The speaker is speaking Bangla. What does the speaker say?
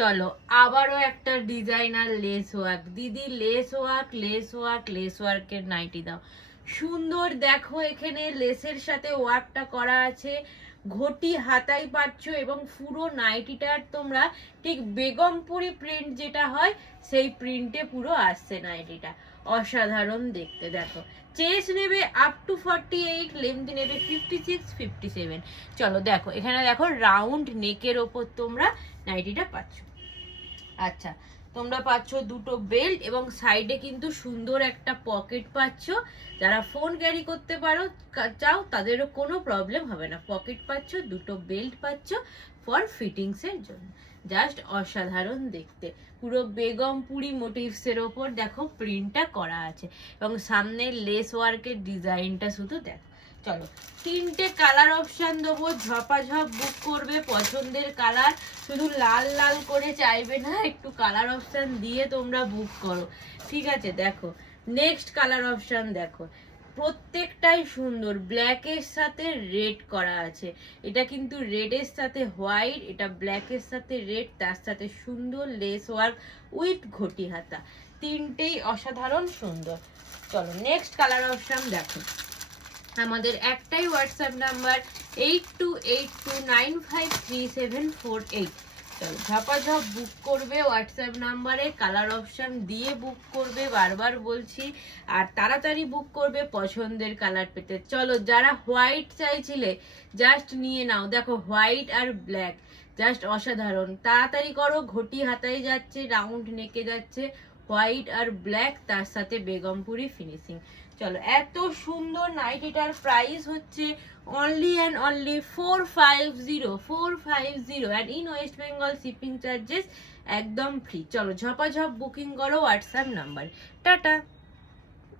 চলো আবারও একটা ডিজাইনার লেস ওয়ার্ক, দিদি less work less work less ওয়ার্কের নাইটি দাও। সুন্দর দেখো, এখানে লেসের সাথে ওয়ার্কটা করা আছে, ঘটি হাতাই পাচ্ছ এবং পুরো নাইটিটার তোমরা ঠিক বেগমপুরি প্রিন্ট যেটা হয় সেই প্রিন্টে পুরো আসছে নাইটিটা। অসাধারণ দেখতে। দেখো চেস্ট নেবে আপ টু 48, লেন্থ নেবে 56 57। চলো দেখো এখানে দেখো রাউন্ড নেকের ওপর তোমরা নাইটিটা পাচ্ছ। আচ্ছা, তোমরা পাচ্ছ দুটো বেল্ট এবং সাইডে কিন্তু সুন্দর একটা পকেট পাচ্ছ। যারা ফোন ক্যারি করতে পারো চাও তাদেরও কোনো প্রবলেম হবে না। পকেট পাচ্ছ, দুটো বেল্ট পাচ্ছ ফর ফিটিংস এর জন্য। জাস্ট অসাধারণ দেখতে, পুরো বেগমপুরি মোটিভস এর ওপর দেখো প্রিন্টটা করা আছে এবং সামনে লেস ওয়ার্কের ডিজাইনটা শুধু দেখো। চলো তিনটে কালার অপশন দেবো, ঝপাঝপ বুক করবে পছন্দের কালার, শুধু লাল লাল করে চাইবে না, একটু কালার অপশন দিয়ে তোমরা বুক করো, ঠিক আছে। দেখো নেক্সট কালার অপশন দেখো, প্রত্যেকটাই সুন্দর, ব্ল্যাকের সাথে রেড করা আছে। এটা কিন্তু রেডের সাথে হোয়াইট, এটা ব্ল্যাকের সাথে রেড, তার সাথে সুন্দর লেস ওয়ার্ক উইথ ঘটি হাতা, তিনটেই অসাধারণ সুন্দর। চলো নেক্সট কালার অপশন দেখো, আমাদের একটাই হোয়াটসঅ্যাপ নাম্বার 8282953748। চলো ঝপাঝপ বুক করবে হোয়াটসঅ্যাপ নাম্বারে, কালার অপশন দিয়ে বুক করবে, বারবার বলছি, আর তাড়াতাড়ি বুক করবে পছন্দের কালার পেতে। চলো যারা হোয়াইট চাইছিলে জাস্ট নিয়ে নাও, দেখো হোয়াইট আর ব্ল্যাক জাস্ট অসাধারণ, তাড়াতাড়ি করো। ঘটি হাতায় যাচ্ছে, রাউন্ড নেকে যাচ্ছে, হোয়াইট আর ব্ল্যাক, তার সাথে বেগমপুরি ফিনিশিং। চলো এত সুন্দর নাইটিটার প্রাইস হচ্ছে only and only 450 and in West Bengal shipping charges একদম ফ্রি। চলো ঝপাঝপ বুকিং করো হোয়াটসঅ্যাপ নাম্বার। টাটা।